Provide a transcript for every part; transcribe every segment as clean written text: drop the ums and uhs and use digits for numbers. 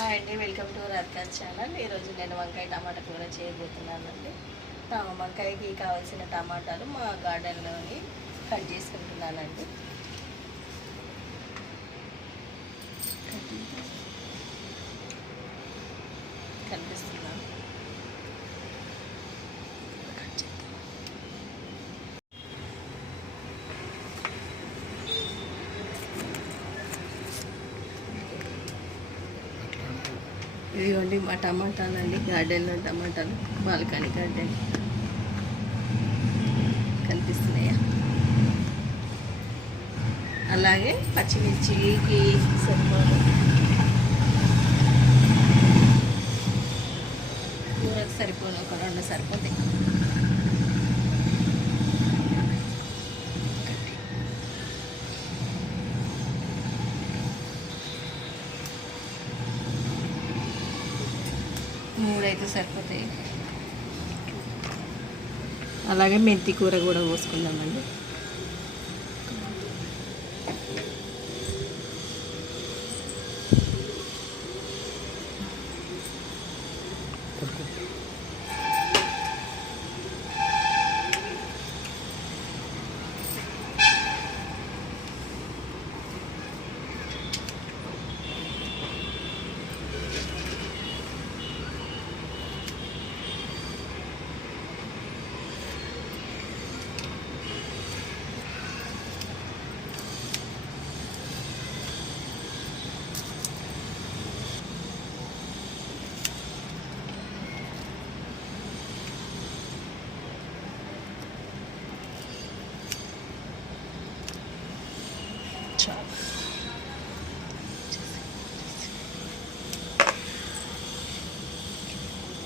Hi అండి, welcome to Radhika channel. ఈరోజు నేను వంకాయ టమాటా కూర చేయబోతున్నానండి. వంకాయకి కావాల్సిన టమాటాలు మా గార్డెన్లోని కట్ చేసుకుంటున్నానండి. కనిపిస్తున్నాను. ఇదిగోండి మా టమాటాలండి, గార్డెన్లో టమాటాలు, బాల్కనీ గార్డెన్ కనిపిస్తున్నాయా. అలాగే పచ్చిమిర్చికి సరిపోదు, కూరకు సరిపోను ఒక 2 సరిపోతాయి. మూడైతే సరిపోతాయి. అలాగే మెంతి కూర కూడా పోసుకుందామండి.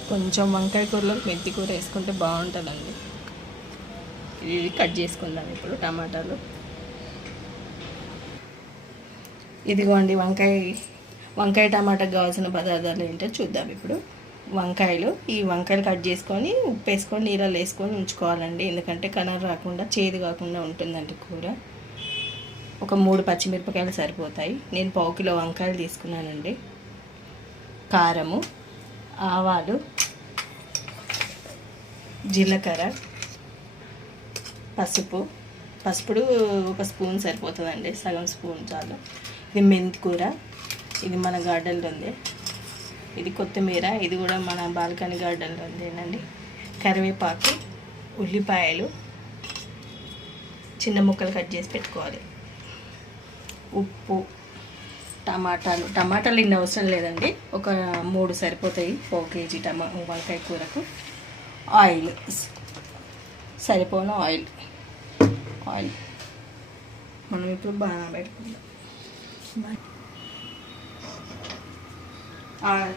కొంచెం వంకాయ కూరలో మెంతి కూర వేసుకుంటే బాగుంటుందండి. ఇది కట్ చేసుకుందాం ఇప్పుడు టమాటాలు. ఇదిగోండి వంకాయ టమాటాకు కావాల్సిన పదార్థాలు ఏంటో చూద్దాం ఇప్పుడు. ఈ వంకాయలు కట్ చేసుకొని ఉప్పు వేసుకొని నీళ్ళలో వేసుకొని ఉంచుకోవాలండి. ఎందుకంటే కలర్ రాకుండా చేదు కాకుండా ఉంటుందండి కూర. ఒక 3 పచ్చిమిరపకాయలు సరిపోతాయి. నేను 1/4 కిలో వంకాయలు తీసుకున్నానండి. కారము, ఆవాలు, జీలకర్ర, పసుపు 1 స్పూన్ సరిపోతుందండి, సగం స్పూన్ చాలు. ఇది మెంతి కూర, ఇది మన గార్డెన్లో ఉంది. ఇది కొత్తిమీర, ఇది కూడా మన బాల్కనీ గార్డెన్లో ఉందేనండి. కరివేపాకు, ఉల్లిపాయలు చిన్న ముక్కలు కట్ చేసి పెట్టుకోవాలి. ఉప్పు, టమాటాలు ఇన్ని అవసరం లేదండి, ఒక 3 సరిపోతాయి 1 కేజీ వంకాయ కూరకు. ఆయిల్ సరిపోను, ఆయిల్ మనం ఇప్పుడు బాగా పెట్టుకుందాం.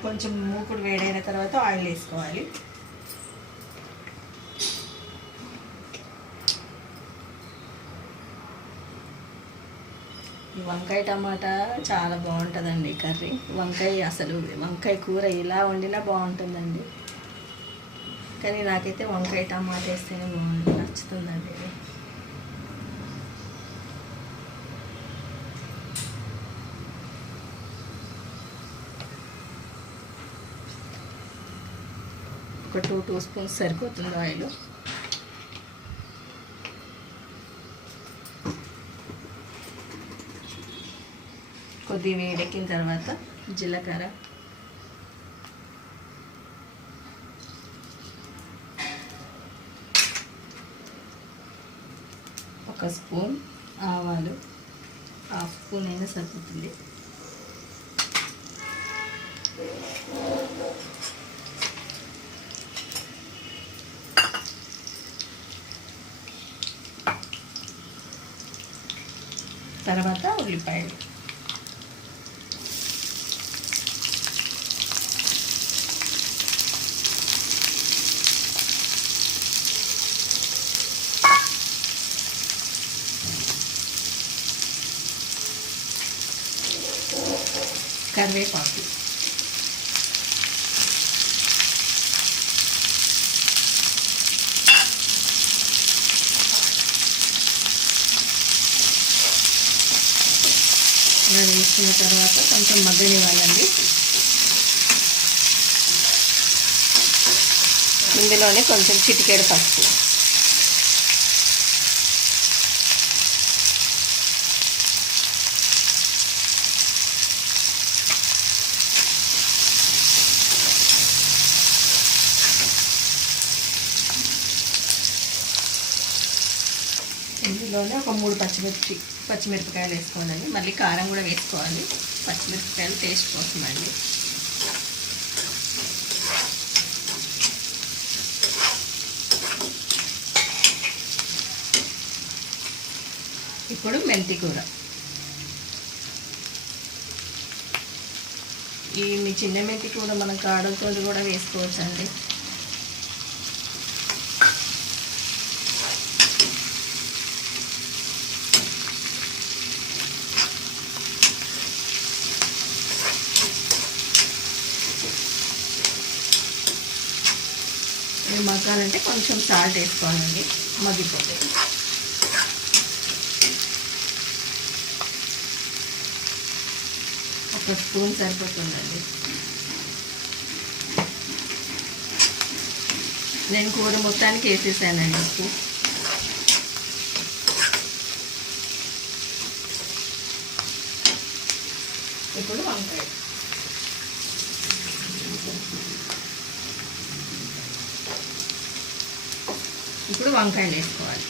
కొంచెం మూకుడు వేడైన తర్వాత ఆయిల్ వేసుకోవాలి. వంకాయ టమాటా చాలా బాగుంటుందండి కర్రీ. వంకాయ కూర ఇలా వండినా బాగుంటుందండి, కానీ నాకైతే వంకాయ టమాటా వేస్తేనే నచ్చుతుందండి. ఒక 2 స్పూన్స్ సరిపోతుంది ఆయిల్. కొద్దిగా వేడెక్కిన తర్వాత జీలకర్ర, ఒక స్పూన్ ఆవాలు, 1/2 స్పూన్ అయినా సరిపోతుంది. తర్వాత ఉల్లిపాయలు, కరివేపాకు, ఇలా వేసుకున్న తర్వాత కొంచెం మగ్గనివ్వాలండి. ఇందులోనే కొంచెం చిటికెడు పసుపు, ఇందులోనే ఒక 3 పచ్చిమిరపకాయలు వేసుకోవాలండి. మళ్ళీ కారం కూడా వేసుకోవాలి, పచ్చిమిరపకాయలు టేస్ట్ కోసం అండి. ఇప్పుడు మెంతి కూర, ఈ చిన్న మెంతి కూర మనం కాడలతో కూడా వేసుకోవచ్చు అండి. మగ్గాలంటే కొంచెం సాల్ట్ వేసుకోవాలండి, మగ్గిపోతుంది. ఒక స్పూన్ సరిపోతుందండి. నేను కూర మొత్తానికి వేసేసానండి ఉప్పు. ఇప్పుడు వంకాయ, వంకాయలు వేసుకోవాలి.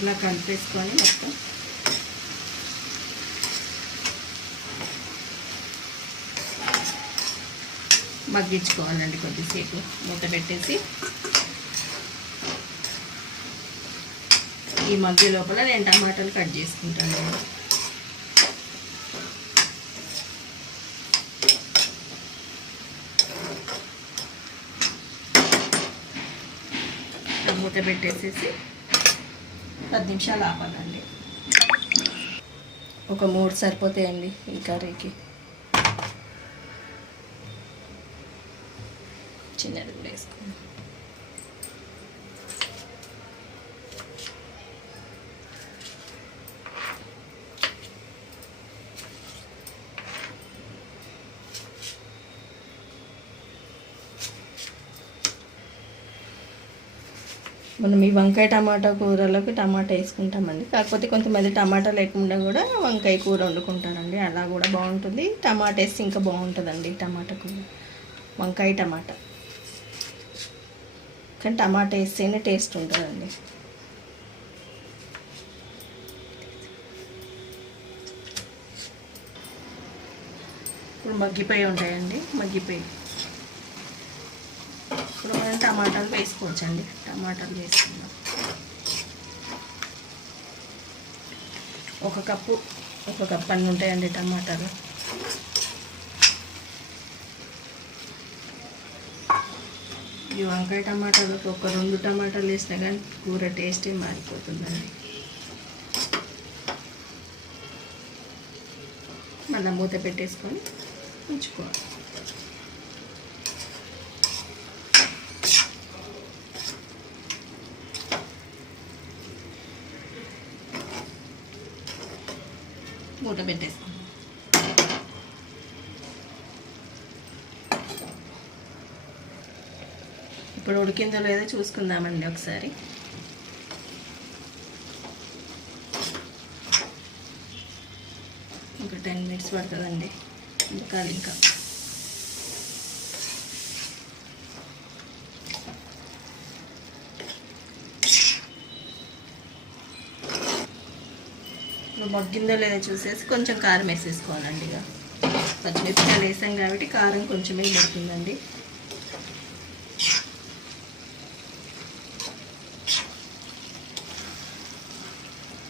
ఇలా కలిపేసుకొని మొత్తం మగ్గించుకోవాలండి. కొద్దిసేపు మూత పెట్టేసి ఈ మధ్య లోపల నేను టమాటాలు కట్ చేసుకుంటాను. మూత పెట్టేసేసి 10 నిమిషాలు ఆపాలండి. ఒక 3 సరిపోతాయండి ఈ కర్రీకి. చిన్నది కూడా వేసుకోండి. మనం ఈ వంకాయ టమాటా కూరలోకి టమాటా వేసుకుంటామండి. కాకపోతే కొంతమంది టమాటా లేకుండా కూడా వంకాయ కూర వండుకుంటారండి, అలా కూడా బాగుంటుంది. టమాటా వేస్తే ఇంకా బాగుంటుందండి టమాటా కూర, వంకాయ టమాటా. కానీ టమాటా వేస్తేనే టేస్ట్ ఉంటుందండి. ఇప్పుడు మగ్గిపోయి ఉంటాయండి, మగ్గిపోయి. ఇప్పుడు మనం టమాటాలు వేసుకోవచ్చండి. టమాటాలు వేసుకుందాం. ఒక కప్పు అన్నీ ఉంటాయండి టమాటాలు. ఈ వంకాయ టమాటాలకు ఒక 2 టమాటాలు వేసినా కానీ కూర టేస్టే మారిపోతుందండి. మళ్ళీ మూత పెట్టేసుకొని ఉంచుకోవాలి. మూత పెట్టేస్తాం. ఇప్పుడు ఉడికిందో లేదో చూసుకుందామండి ఒకసారి. ఒక 10 మినిట్స్ పడుతుందండి ఉడకాలి ఇంకా. మగ్గిందో లేదో చూసేసి కొంచెం కారం వేసేసుకోవాలండి. ఇక పచ్చిమిరపకాయలు వేసాం కాబట్టి కారం కొంచెమే పడుతుందండి.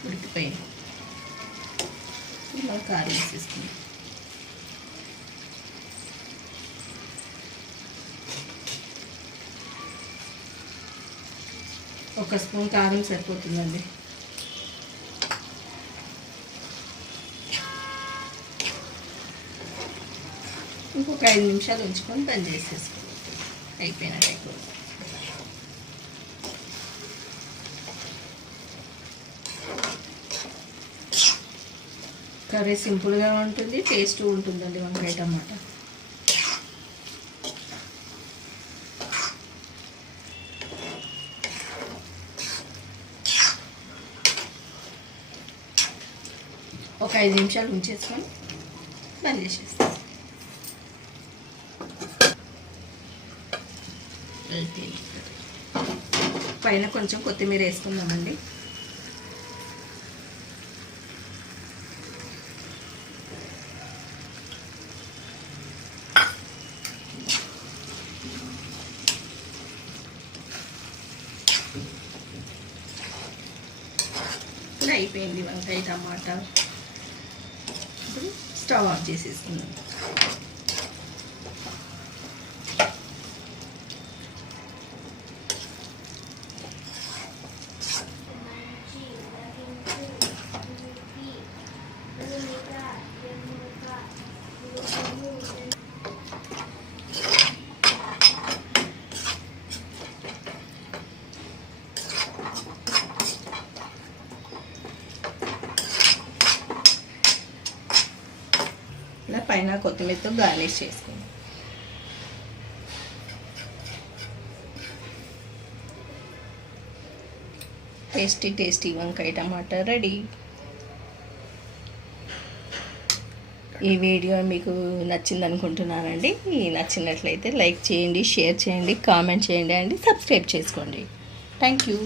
ఉడికిపోయింది. ఇలా కారం వేసేసుకుందాం. ఒక స్పూన్ కారం సరిపోతుందండి. ఇంకొక 5 నిమిషాలు ఉంచుకొని బంద్ చేసేసుకోవాలి. అయిపోయినట్టు. కర్రీ సింపుల్గా ఉంటుంది, టేస్ట్ ఉంటుందండి వంకాయ టమాటా. ఒక 5 నిమిషాలు ఉంచేసుకొని బంద్ చేసేస్తాం. పైన కొంచెం కొత్తిమీర వేసుకుందామండి. ఇప్పుడు అయిపోయింది వంకాయ టమాటా. ఇప్పుడు స్టవ్ ఆఫ్ చేసేసుకుందాం. ఇలా పైన కొత్తిమీరతో గార్నిష్ చేసుకుందాం. టేస్టీ టేస్టీ వంకాయ టమాటా రెడీ. ఈ వీడియో మీకు నచ్చింది అనుకుంటున్నానండి. నచ్చినట్లయితే లైక్ చేయండి, షేర్ చేయండి, కామెంట్ చేయండి అండి, సబ్స్క్రైబ్ చేసుకోండి. Thank you.